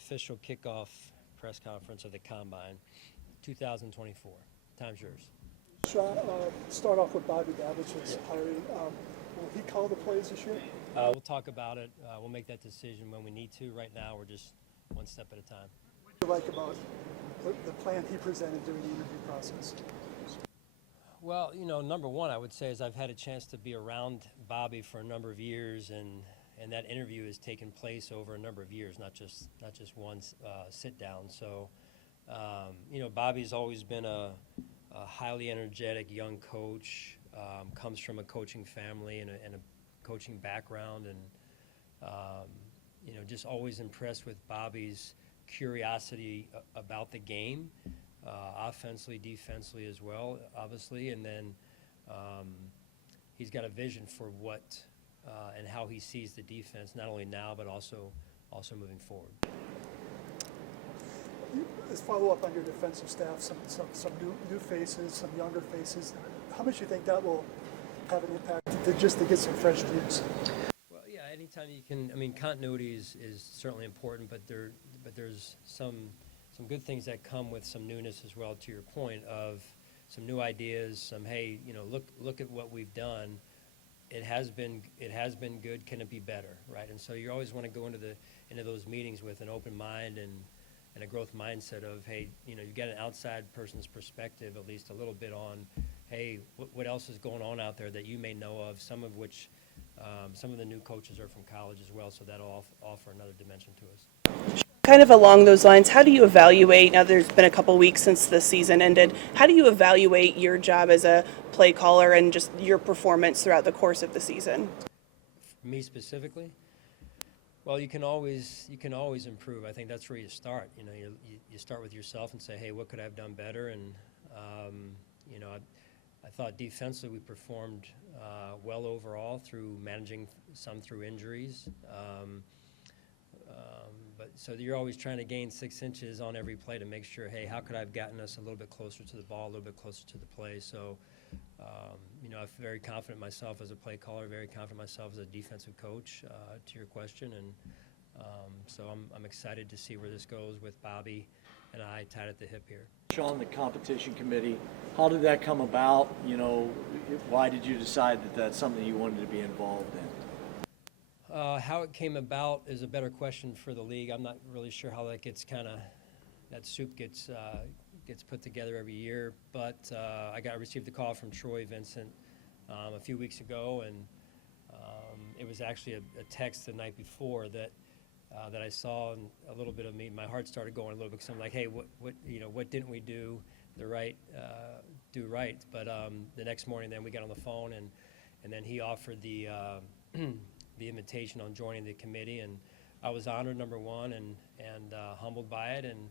official kickoff press conference of the Combine, 2024. Time's yours. Sean, start off with Bobby Babich's hiring. Will he call the plays this year? We'll talk about it. We'll make that decision when we need to. Right now, we're just one step at a time. What do you like about the plan he presented during the interview process? Well, number one, I would say is I've had a chance to be around Bobby for a number of years, and that interview has taken place over a number of years, not just one sit down. So, Bobby's always been a highly energetic young coach, comes from a coaching family and a coaching background, and just always impressed with Bobby's curiosity about the game, offensively, defensively as well, obviously, and then he's got a vision for what and how he sees the defense, not only now but also moving forward. Let's follow up on your defensive staff, some new faces, some younger faces. How much do you think that will have an impact to get some fresh views? Well, yeah, anytime you can. I mean, continuity is certainly important, but there's some good things that come with some newness as well. To your point of some new ideas, some look at what we've done. It has been good. Can it be better, right? And so you always want to go into those meetings with an open mind and a growth mindset of, hey, you get an outside person's perspective, at least a little bit on, hey, what else is going on out there that you may know of, some of which some of the new coaches are from college as well, so that'll offer another dimension to us. Kind of along those lines, how do you evaluate, now there's been a couple weeks since the season ended, how do you evaluate your job as a play caller and just your performance throughout the course of the season? Me specifically? Well, you can always improve. I think that's where you start. You start with yourself and say, hey, what could I have done better? And I thought defensively we performed well overall through managing some through injuries. But so you're always trying to gain 6 inches on every play to make sure, hey, how could I have gotten us a little bit closer to the ball, a little bit closer to the play? So, I'm very confident myself as a play caller, very confident myself as a defensive coach, to your question. And so I'm excited to see where this goes with Bobby and I tied at the hip here. Sean, the competition committee, how did that come about? Why did you decide that that's something you wanted to be involved in? How it came about is a better question for the league. I'm not really sure how that soup gets put together every year. But I received a call from Troy Vincent a few weeks ago, and it was actually a text the night before that I saw, and a little bit of my heart started going a little bit, because I'm like, hey, what didn't we do right? But the next morning, then we got on the phone, and then he offered the invitation on joining the committee, and I was honored, number one, and humbled by it, and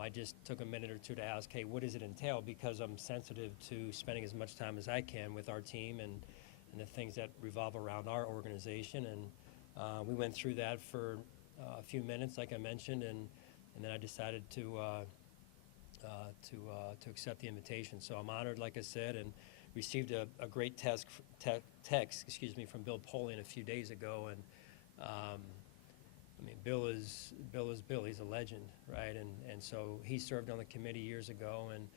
I just took a minute or two to ask, hey, what does it entail? Because I'm sensitive to spending as much time as I can with our team and the things that revolve around our organization, and we went through that for a few minutes, like I mentioned, and then I decided to accept the invitation. So I'm honored, like I said, and received a great text from Bill Polian a few days ago, and Bill is Bill. He's a legend, right? And so he served on the committee years ago, and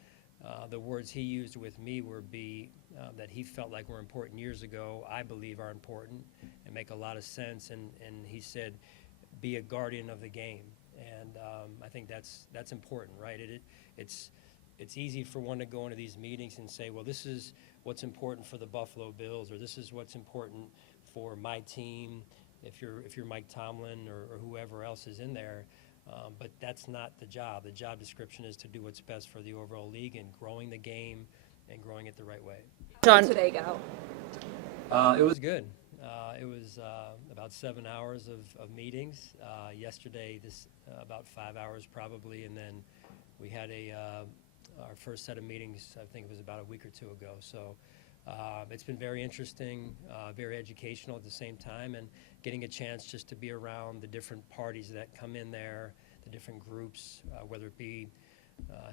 the words he used with me were that he felt like were important years ago, I believe are important and make a lot of sense, and he said, be a guardian of the game, and I think that's important, right? It's easy for one to go into these meetings and say, well, this is what's important for the Buffalo Bills, or this is what's important for my team, if you're Mike Tomlin or whoever else is in there. But that's not the job. The job description is to do what's best for the overall league and growing the game and growing it the right way. How did today go? It was good. It was about 7 hours of meetings. Yesterday, about 5 hours probably, and then we had our first set of meetings, I think it was about a week or two ago. So it's been very interesting, very educational at the same time, and getting a chance just to be around the different parties that come in there, the different groups, whether it be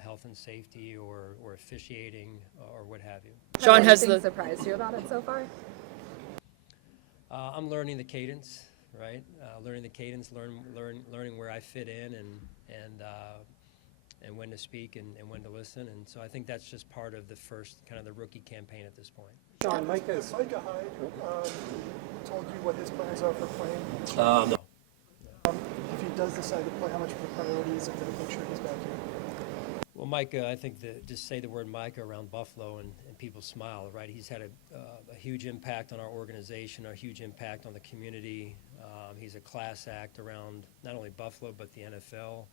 health and safety or officiating or what have you. Sean, has anything surprised you about it so far? I'm learning the cadence, right? Learning the cadence, learning where I fit in, and when to speak and when to listen. And so I think that's just part of the first kind of the rookie campaign at this point. Sean, Micah Hyde told you what his plans are for playing. No. If he does decide to play, how much of a priority is it to make sure he's back here? Well, Micah, I think just say the word Micah around Buffalo and people smile, right? He's had a huge impact on our organization, a huge impact on the community. He's a class act around not only Buffalo but the NFL.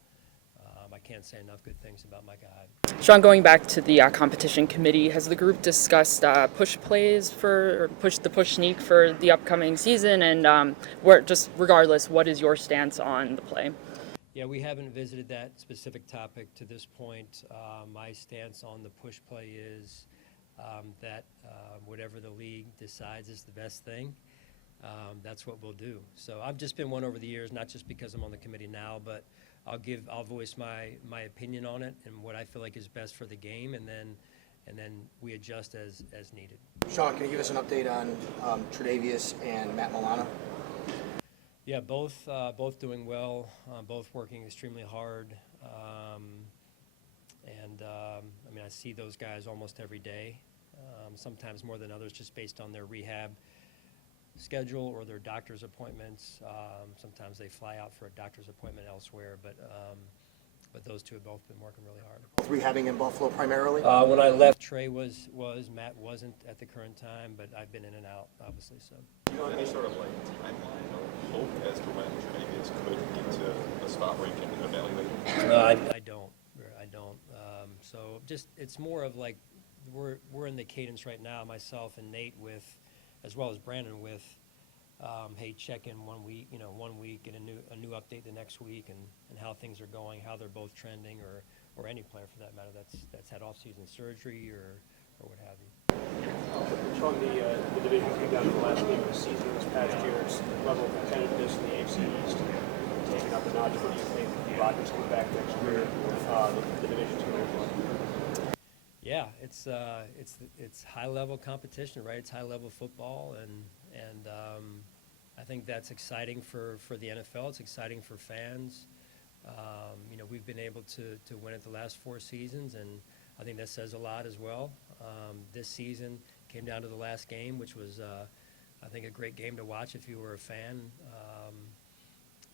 I can't say enough good things about Micah Hyde. Sean, going back to the competition committee, has the group discussed push plays or push sneak for the upcoming season? And just regardless, what is your stance on the play? Yeah, we haven't visited that specific topic to this point. My stance on the push play is that whatever the league decides is the best thing, that's what we'll do. So I've just been one over the years, not just because I'm on the committee now, but I'll voice my opinion on it and what I feel like is best for the game, and then we adjust as needed. Sean, can you give us an update on Tre'Davious and Matt Milano? Yeah, both doing well, both working extremely hard, and I mean I see those guys almost every day, sometimes more than others, just based on their rehab schedule or their doctor's appointments. Sometimes they fly out for a doctor's appointment elsewhere, but those two have both been working really hard. Rehabbing in Buffalo primarily? When I left, Trey was Matt wasn't at the current time, but I've been in and out, obviously. So. Do you know any sort of like timeline or hope as to when Tre'Davious could get to a spot where you can evaluate? I don't. So just it's more of like we're in the cadence right now, myself and Nate with, as well as Brandon with, hey, check in 1 week, 1 week, and a new update the next week, and how things are going, how they're both trending, or any player for that matter that's had off-season surgery or what have you. Sean, the division came down to the last game of the season this past year's level of competitiveness in the AFC East, taking up a notch. What do you think Rodgers comes back next year? The division's going to look like? Yeah, it's high level competition, right? It's high level football, and I think that's exciting for the NFL. It's exciting for fans. We've been able to win it the last 4 seasons, and I think that says a lot as well. This season came down to the last game, which was I think a great game to watch if you were a fan,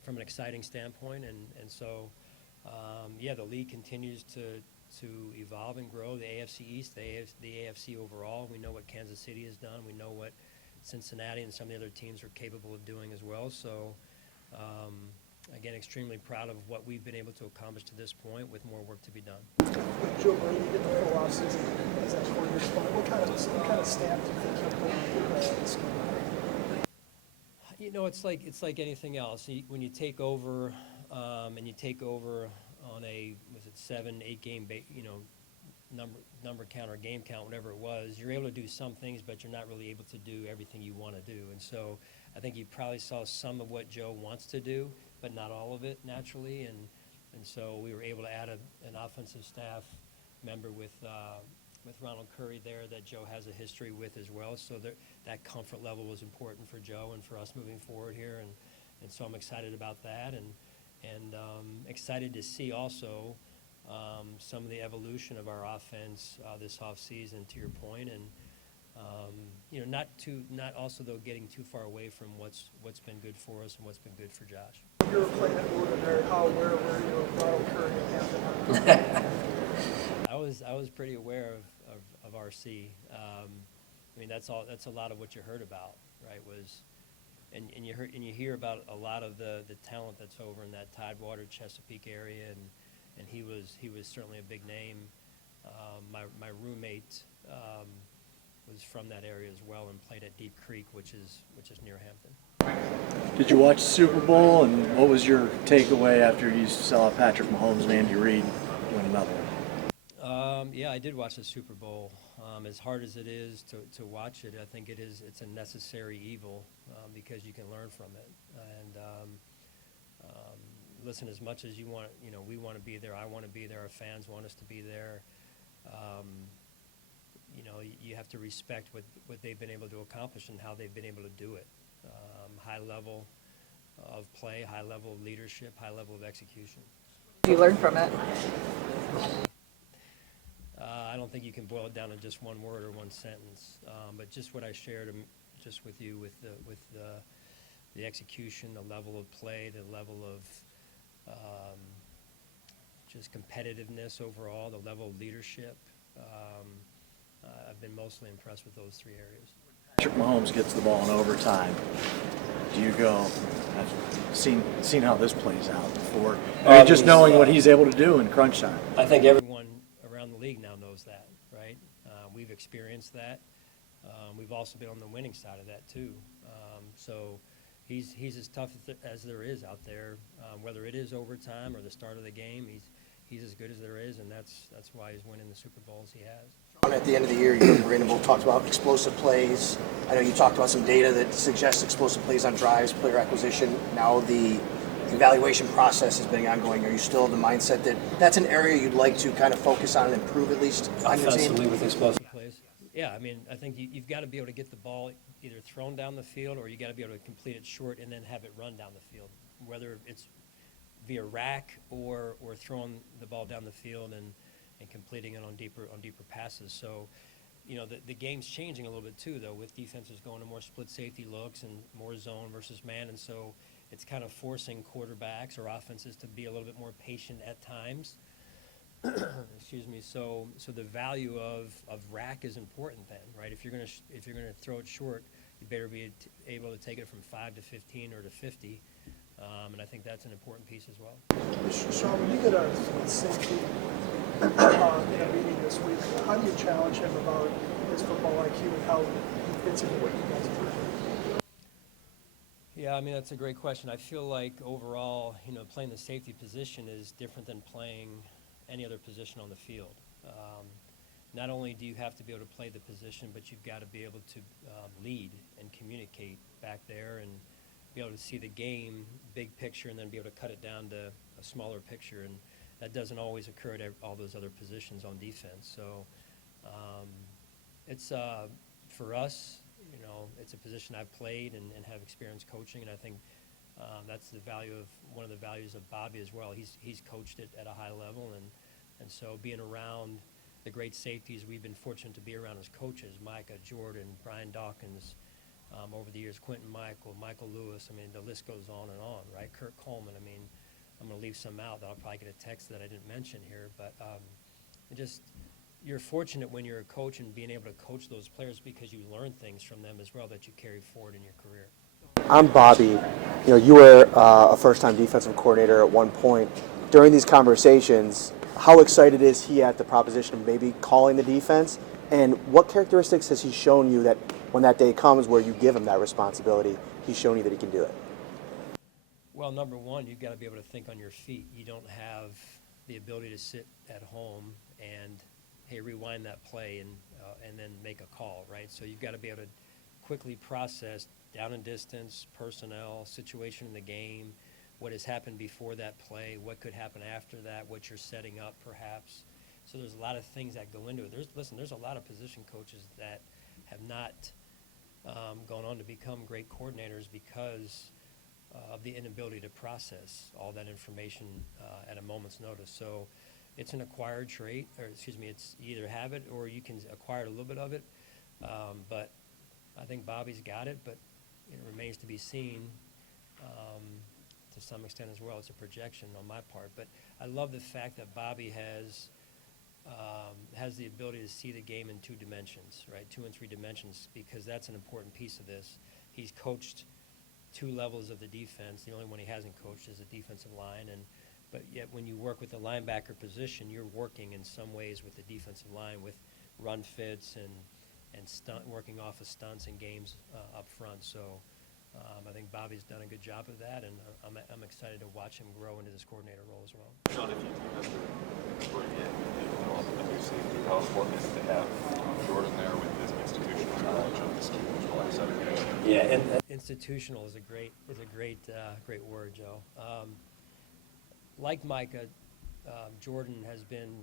from an exciting standpoint, and so the league continues to evolve and grow. The AFC East, the AFC overall. We know what Kansas City has done. We know what Cincinnati and some of the other teams are capable of doing as well. So, again, extremely proud of what we've been able to accomplish to this point, with more work to be done. Joe Brady get the full offseason as that coordinator spot. What kind of stamp do you think he'll put on the scheme? It's like anything else. When you take over, and you take over on a 7-8 game number count or game count, whatever it was, you're able to do some things, but you're not really able to do everything you want to do. And so I think you probably saw some of what Joe wants to do, but not all of it naturally. And so we were able to add an offensive staff member with Ronald Curry there that Joe has a history with as well. So that comfort level was important for Joe and for us moving forward here. And so I'm excited about that, and excited to see also some of the evolution of our offense this offseason, to your point, and not also though getting too far away from what's been good for us and what's been good for Josh. You were playing at Woodland, where were you of Ronald Curry and Hampton? I was pretty aware of RC. I mean that's a lot of what you heard about, right? And you hear about a lot of the talent that's over in that Tidewater, Chesapeake area, and he was certainly a big name. My roommate was from that area as well and played at Deep Creek, which is near Hampton. Did you watch the Super Bowl, and what was your takeaway after you saw Patrick Mahomes and Andy Reid win another one? Yeah, I did watch the Super Bowl. As hard as it is to watch it, I think it's a necessary evil because you can learn from it. And listen, as much as you want, we want to be there. I want to be there. Our fans want us to be there. You have to respect what they've been able to accomplish and how they've been able to do it. High level, of play, high level of leadership, high level of execution. Did you learn from it? I don't think you can boil it down to just one word or one sentence, but just what I shared just with you with the execution, the level of play, the level of just competitiveness overall, the level of leadership. I've been mostly impressed with those three areas. Patrick Mahomes gets the ball in overtime. Do you go, I've seen how this plays out before, just knowing what he's able to do in crunch time? I think everyone around the league now knows that, right? We've experienced that. We've also been on the winning side of that too. So he's as tough as there is out there, whether it is overtime or the start of the game. He's as good as there is, and that's why he's winning the Super Bowls he has. At the end of the year, you and Brandon talked about explosive plays. I know you talked about some data that suggests explosive plays on drives, player acquisition. Now the evaluation process has been ongoing. Are you still in the mindset that that's an area you'd like to kind of focus on and improve at least on your team? Offensively with explosive plays. Yeah, I mean, I think you've got to be able to get the ball either thrown down the field or you got to be able to complete it short and then have it run down the field, whether it's via rack or throwing the ball down the field and completing it on deeper passes. So, the game's changing a little bit too, though, with defenses going to more split safety looks and more zone versus man, and so it's kind of forcing quarterbacks or offenses to be a little bit more patient at times. Excuse me. So the value of rack is important then, right? If you're gonna throw it short, you better be able to take it from 5 to 15 or to 50. And I think that's an important piece as well. Sean, when you get a safety in a meeting this week, how do you challenge him about his football IQ and how he fits into what you guys do? Yeah, I mean, that's a great question. I feel like overall, playing the safety position is different than playing any other position on the field. Not only do you have to be able to play the position, but you've got to be able to lead and communicate back there and be able to see the game, big picture, and then be able to cut it down to a smaller picture. And that doesn't always occur at all those other positions on defense. So it's for us, it's a position I've played and have experience coaching, and I think that's one of the values of Bobby as well. He's coached it at a high level, and so being around the great safeties we've been fortunate to be around as coaches, Micah, Jordan, Brian Dawkins, over the years, Quentin Michael Lewis, I mean, the list goes on and on, right? Kurt Coleman, I mean, I'm going to leave some out that I'll probably get a text that I didn't mention here, but you're fortunate when you're a coach and being able to coach those players because you learn things from them as well that you carry forward in your career. I'm Bobby. You were a first-time defensive coordinator at one point. During these conversations, how excited is he at the proposition of maybe calling the defense? And what characteristics has he shown you that when that day comes where you give him that responsibility, he's shown you that he can do it? Well, number one, you've got to be able to think on your feet. You don't have the ability to sit at home and, hey, rewind that play and then make a call, right? So you've got to be able to quickly process down and distance, personnel, situation in the game, what has happened before that play, what could happen after that, what you're setting up perhaps. So there's a lot of things that go into it. There's a lot of position coaches that have not gone on to become great coordinators because of the inability to process all that information at a moment's notice. So it's an acquired trait, it's you either have it or you can acquire a little bit of it. But I think Bobby's got it, but it remains to be seen to some extent as well. It's a projection on my part. But I love the fact that Bobby has the ability to see the game in 2 dimensions, right? 2 and 3 dimensions, because that's an important piece of this. He's coached 2 levels of the defense. The only one he hasn't coached is the defensive line, but yet when you work with the linebacker position, you're working in some ways with the defensive line with run fits and working off of stunts and games up front. So I think Bobby's done a good job of that, and I'm excited to watch him grow into this coordinator role as well. Sean, if you do have to bring in a new safety, how important is it to have Jordan there with his institutional knowledge of the scheme, which will accept it? Yeah, and institutional is a great word, Joe. Like Micah, Jordan has been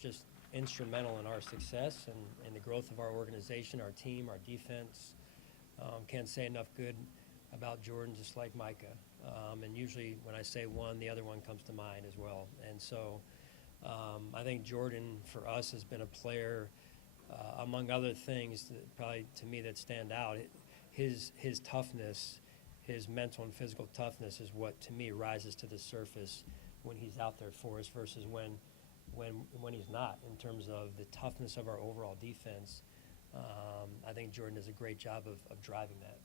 just instrumental in our success and the growth of our organization, our team, our defense. Can't say enough good about Jordan, just like Micah. And usually when I say one, the other one comes to mind as well. And so I think Jordan, for us, has been a player, among other things, that probably to me that stand out. His toughness, his mental and physical toughness is what, to me, rises to the surface when he's out there for us versus when he's not, in terms of the toughness of our overall defense. I think Jordan does a great job of driving that.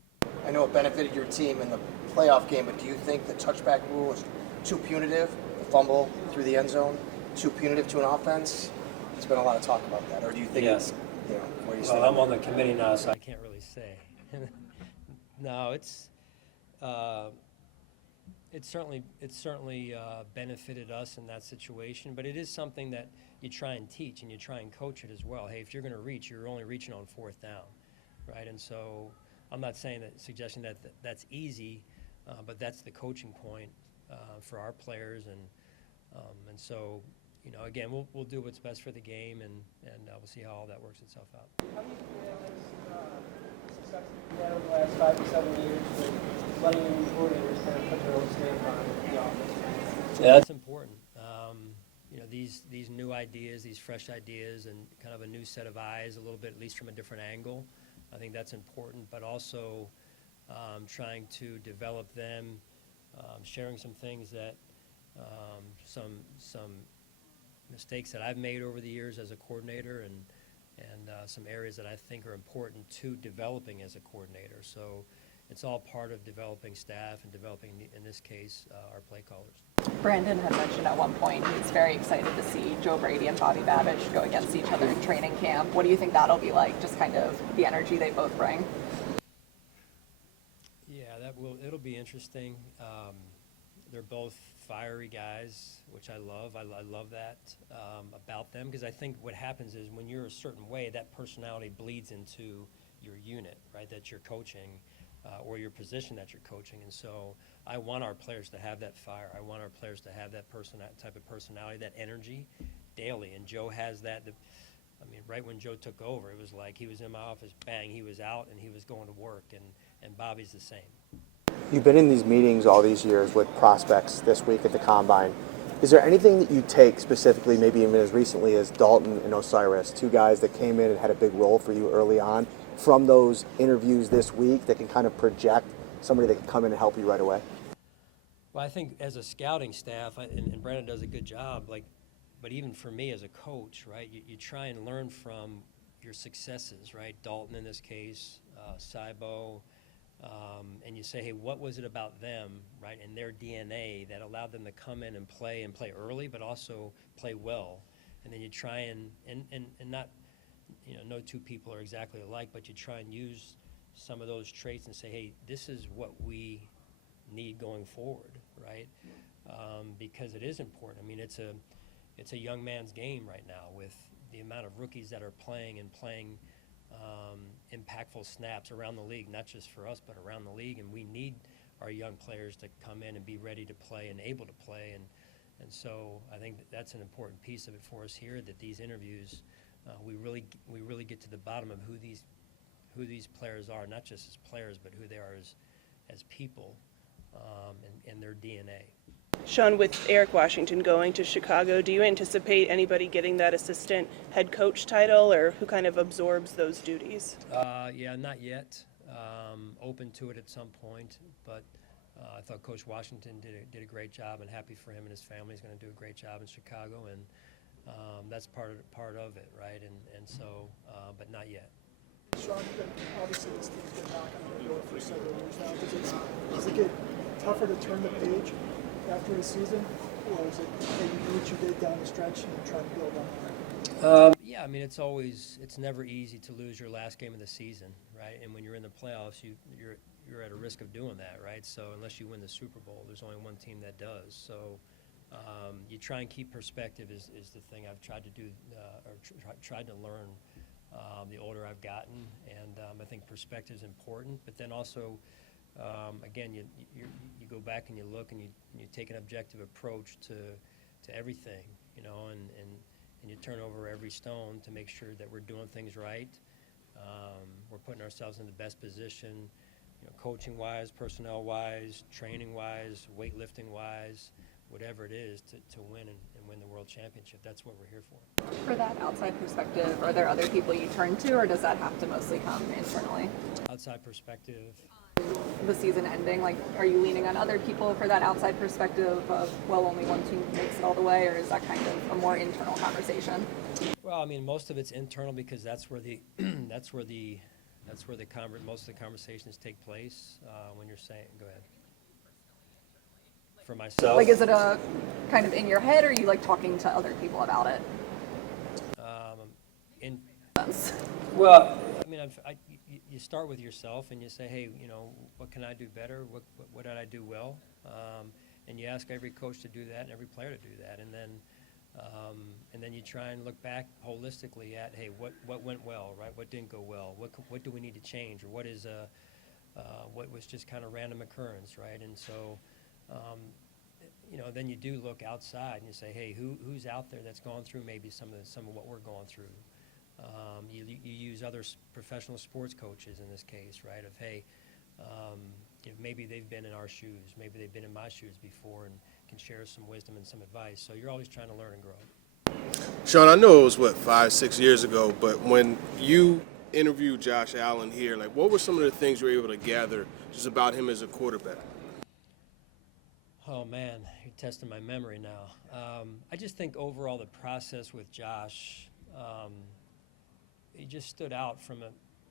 I know it benefited your team in the playoff game, but do you think the touchback rule is too punitive? The fumble through the end zone, too punitive to an offense? There's been a lot of talk about that. Or do you think it's, where you stand? Well, I'm on the committee now, so I can't really say. No, it's certainly benefited us in that situation, but it is something that you try and teach and you try and coach it as well. Hey, if you're going to reach, you're only reaching on fourth down, right? And so I'm not suggesting that that's easy, but that's the coaching point for our players, and so again we'll do what's best for the game, and we'll see how all that works itself out. How do you feel this success that you've had over the last 5 to 7 years with letting your coordinators kind of put their own stamp on the offense? Yeah, that's important. These new ideas, these fresh ideas, and kind of a new set of eyes, a little bit, at least from a different angle. I think that's important, but also trying to develop them, sharing some things that, some mistakes that I've made over the years as a coordinator, and some areas that I think are important to developing as a coordinator. So it's all part of developing staff and developing, in this case, our play callers. Brandon had mentioned at one point he's very excited to see Joe Brady and Bobby Babich go against each other in training camp. What do you think that'll be like, just kind of the energy they both bring? Yeah, it'll be interesting. They're both fiery guys, which I love. I love that about them, because I think what happens is when you're a certain way, that personality bleeds into your unit, right, that you're coaching, or your position that you're coaching. And so I want our players to have that fire. I want our players to have that type of personality, that energy daily. And Joe has that. Right when Joe took over, it was like he was in my office, bang, he was out and he was going to work. And Bobby's the same. You've been in these meetings all these years with prospects this week at the Combine. Is there anything that you take specifically, maybe even as recently as Dalton and Osiris, two guys that came in and had a big role for you early on, from those interviews this week that can kind of project somebody that can come in and help you right away? Well, I think as a scouting staff, and Brandon does a good job, but even for me as a coach, right, you try and learn from your successes, right? Dalton in this case, Cybo, and you say, hey, what was it about them, right, and their DNA that allowed them to come in and play early, but also play well? And then you try and not, no two people are exactly alike, but you try and use some of those traits and say, hey, this is what we need going forward, right? Because it is important. It's a young man's game right now with the amount of rookies that are playing impactful snaps around the league, not just for us, but around the league. And we need our young players to come in and be ready to play and able to play. And so I think that's an important piece of it for us here, that these interviews, we really get to the bottom of who these players are, not just as players, but who they are as people, and their DNA. Sean, with Eric Washington going to Chicago, do you anticipate anybody getting that assistant head coach title, or who kind of absorbs those duties? Yeah, not yet. Open to it at some point, but I thought Coach Washington did a great job, and happy for him and his family. He's going to do a great job in Chicago, and that's part of it, right? And so, but not yet. Sean, obviously this team's been knocking on the door for several years now. Does it get tougher to turn the page after the season, or is it, hey, you do what you did down the stretch and try to build on that? Yeah, it's never easy to lose your last game of the season, right? And when you're in the playoffs, you're at a risk of doing that, right? So unless you win the Super Bowl, there's only one team that does. So you try and keep perspective is the thing I've tried to do, or tried to learn the older I've gotten, and I think perspective is important. But then also, again, you go back and you look and you take an objective approach to everything, and you turn over every stone to make sure that we're doing things right. We're putting ourselves in the best position coaching wise, personnel wise, training wise, weightlifting wise, whatever it is to win and win the world championship. That's what we're here for. For that outside perspective, are there other people you turn to, or does that have to mostly come internally? Outside perspective. The season ending, like, are you leaning on other people for that outside perspective of, well, only one team makes it all the way, or is that kind of a more internal conversation? Well, I mean, most of it's internal because that's where most of the conversations take place. When you're saying, go ahead. For myself, Like, is it a kind of in your head, or are you like talking to other people about it? Well, I mean, you start with yourself and you say, hey, what can I do better? What did I do well? And you ask every coach to do that and every player to do that, and then you try and look back holistically at, hey, what went well, right? What didn't go well? What do we need to change, or what was just kind of random occurrence, right? And so, then you do look outside and you say, hey, who's out there that's gone through maybe some of what we're going through. You use other professional sports coaches in this case, right? Of, hey, maybe they've been in our shoes, maybe they've been in my shoes before, and can share some wisdom and some advice. So you're always trying to learn and grow. Sean, I know it was 5-6 years ago, but when you interviewed Josh Allen here, like, what were some of the things you were able to gather just about him as a quarterback? Oh man, you're testing my memory now. I just think overall the process with Josh, he just stood out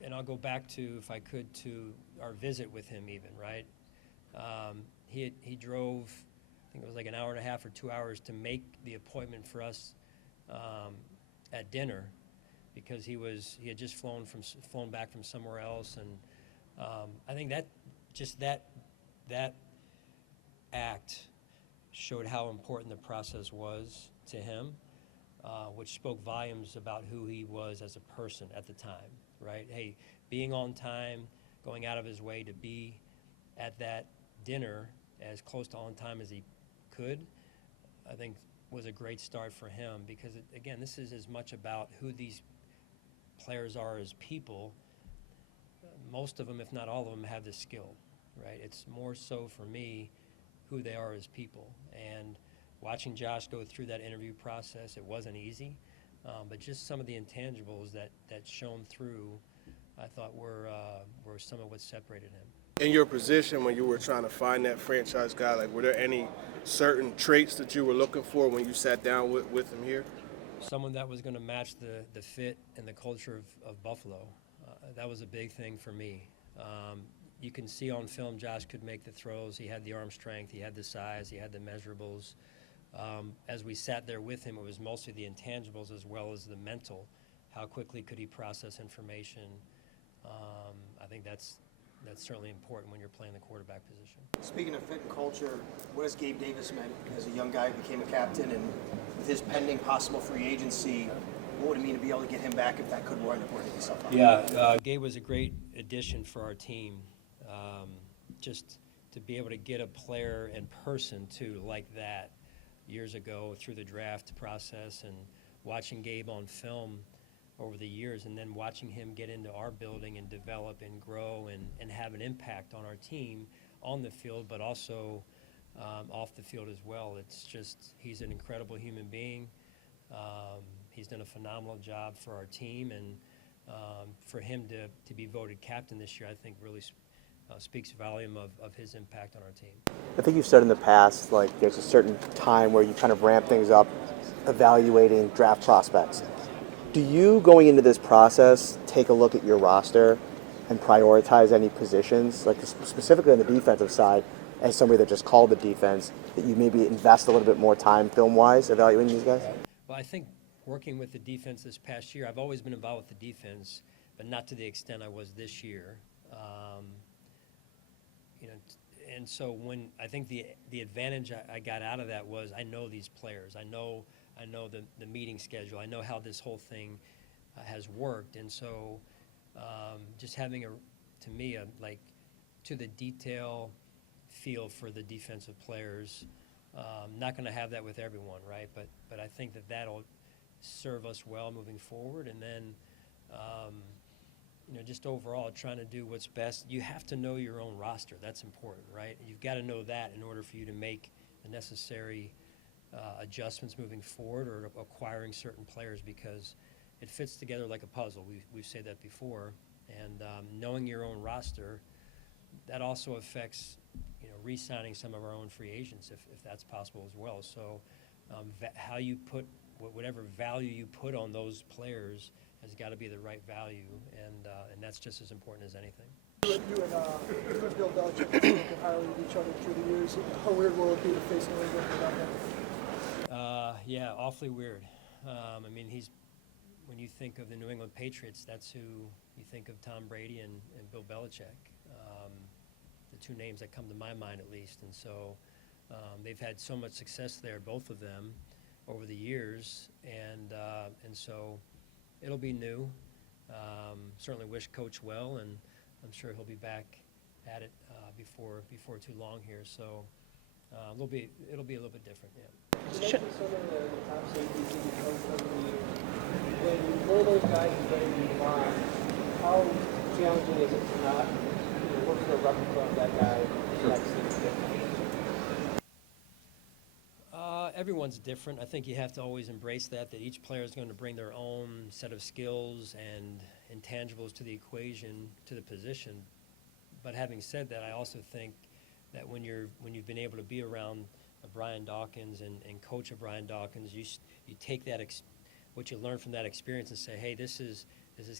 and I'll go back to, if I could, to our visit with him even, right? He drove, I think it was like an hour and a half or 2 hours to make the appointment for us at dinner, because he had just flown back from somewhere else, and I think that act showed how important the process was to him, which spoke volumes about who he was as a person at the time, right? Hey, being on time, going out of his way to be at that dinner as close to on time as he could, I think was a great start for him, because, again, this is as much about who these players are as people. Most of them, if not all of them, have the skill, right? It's more so for me who they are as people. And watching Josh go through that interview process, it wasn't easy, but just some of the intangibles that shone through, I thought were some of what separated him. In your position, when you were trying to find that franchise guy, like, were there any certain traits that you were looking for when you sat down with him here? Someone that was going to match the fit and the culture of Buffalo. That was a big thing for me. You can see on film Josh could make the throws. He had the arm strength. He had the size. He had the measurables. As we sat there with him, it was mostly the intangibles as well as the mental. How quickly could he process information? I think that's certainly important when you're playing the quarterback position. Speaking of fit and culture, what has Gabe Davis meant as a young guy who became a captain, and with his pending possible free agency, what would it mean to be able to get him back if that could wind up working itself out? Yeah, Gabe was a great addition for our team. Just to be able to get a player in person, too, like that years ago through the draft process, and watching Gabe on film over the years, and then watching him get into our building and develop and grow and have an impact on our team on the field, but also off the field as well. It's just, he's an incredible human being. He's done a phenomenal job for our team, and for him to be voted captain this year, I think really speaks volume of his impact on our team. I think you've said in the past, like, there's a certain time where you kind of ramp things up, evaluating draft prospects. Do you, going into this process, take a look at your roster and prioritize any positions, like specifically on the defensive side, as somebody that just called the defense, that you maybe invest a little bit more time film-wise evaluating these guys? Well, I think working with the defense this past year, I've always been involved with the defense, but not to the extent I was this year. And so when I think the advantage I got out of that was I know these players. I know the meeting schedule. I know how this whole thing has worked. And so just having to the detail feel for the defensive players. Not going to have that with everyone, right? But I think that'll serve us well moving forward. And then, just overall trying to do what's best. You have to know your own roster. That's important, right? You've got to know that in order for you to make the necessary adjustments moving forward or acquiring certain players, because it fits together like a puzzle. We've said that before. And knowing your own roster, that also affects, re-signing some of our own free agents if that's possible as well. So how you put, whatever value you put on those players has got to be the right value, and that's just as important as anything. You and Bill Belichick have spoken highly of each other through the years. How weird will it be to face New England without him? Yeah, awfully weird. When you think of the New England Patriots, that's who you think of: Tom Brady and Bill Belichick. The two names that come to my mind, at least. And so they've had so much success there, both of them, over the years, and so it'll be new. Certainly wish Coach well, and I'm sure he'll be back at it before too long here. So it'll be a little bit different. Yeah. You mentioned some of the top safeties that you coached over the years. When one of those guys is ready to move on, how challenging is it to not work for a replica of that guy next season? Everyone's different. I think you have to always embrace that each player is going to bring their own set of skills and intangibles to the equation, to the position. But having said that, I also think that when you've been able to be around a Brian Dawkins and coach a Brian Dawkins, you take that what you learn from that experience and say, hey, this is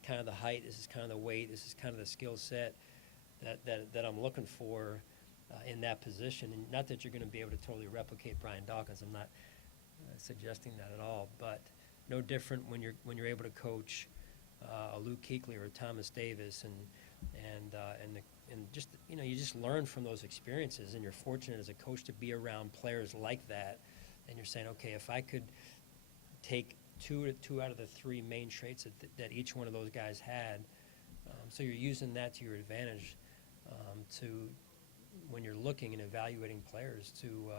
kind of the height, this is kind of the weight, this is kind of the skill set that I'm looking for in that position. And not that you're going to be able to totally replicate Brian Dawkins. I'm not suggesting that at all. But no different when you're able to coach a Luke Kuechly or a Thomas Davis and just you just learn from those experiences. And you're fortunate as a coach to be around players like that. And you're saying, okay, if I could take two out of the three main traits that each one of those guys had, so you're using that to your advantage to when you're looking and evaluating players to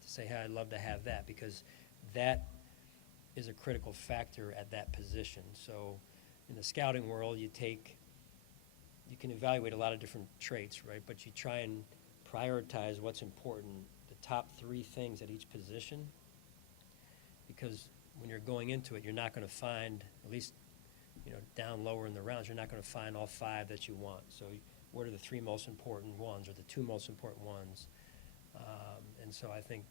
say, hey, I'd love to have that, because that is a critical factor at that position. So in the scouting world, you can evaluate a lot of different traits, right? But you try and prioritize what's important, the top three things at each position, because when you're going into it, you're not going to find, at least down lower in the rounds, you're not going to find all five that you want. So what are the three most important ones, or the two most important ones? And so I think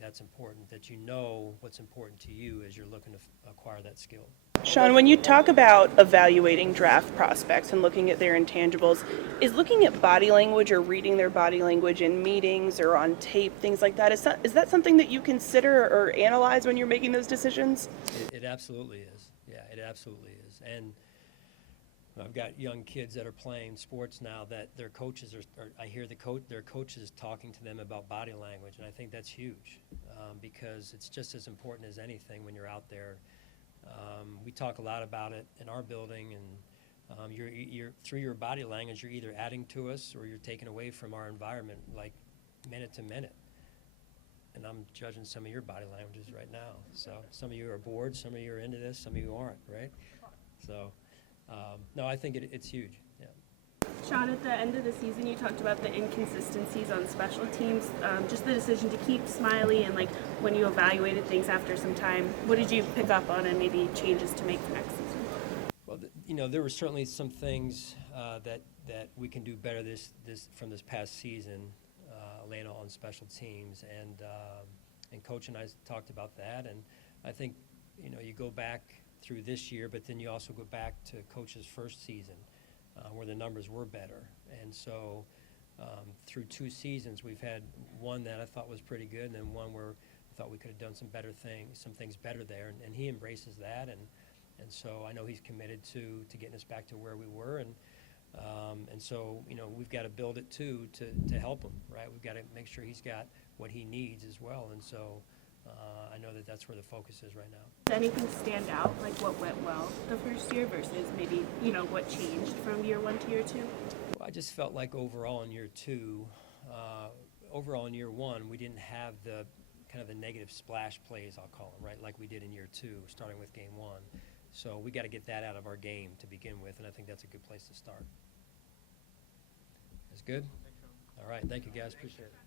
that's important, that you know what's important to you as you're looking to acquire that skill. Sean, when you talk about evaluating draft prospects and looking at their intangibles, is looking at body language or reading their body language in meetings or on tape, things like that, is that something that you consider or analyze when you're making those decisions? It absolutely is. Yeah, it absolutely is. And I've got young kids that are playing sports now that their coaches I hear their coaches talking to them about body language, and I think that's huge because it's just as important as anything when you're out there. We talk a lot about it in our building, and you're through your body language, you're either adding to us or you're taking away from our environment, like minute to minute. And I'm judging some of your body languages right now. So some of you are bored, some of you are into this, some of you aren't, right? So. No, I think it's huge. Yeah. Sean, at the end of the season, you talked about the inconsistencies on special teams, just the decision to keep Smiley, and when you evaluated things after some time, what did you pick up on and maybe changes to make for next season? Well, there were certainly some things that we can do better from this past season, Elena, on special teams, and Coach and I talked about that, and I think you go back through this year, but then you also go back to Coach's first season where the numbers were better. And so through 2 seasons, we've had one that I thought was pretty good, and then one where I thought we could have done some things better there. And he embraces that, and so I know he's committed to getting us back to where we were. And so we've got to build it too to help him, right? We've got to make sure he's got what he needs as well. And so I know that's where the focus is right now. Did anything stand out, like what went well the first year versus maybe, what changed from year 1 to year 2? Well, I just felt like overall in year 2, in year 1, we didn't have the kind of the negative splash plays, I'll call them, right, like we did in year 2, starting with game 1. So we got to get that out of our game to begin with, and I think that's a good place to start. That's good? All right, thank you guys, appreciate it.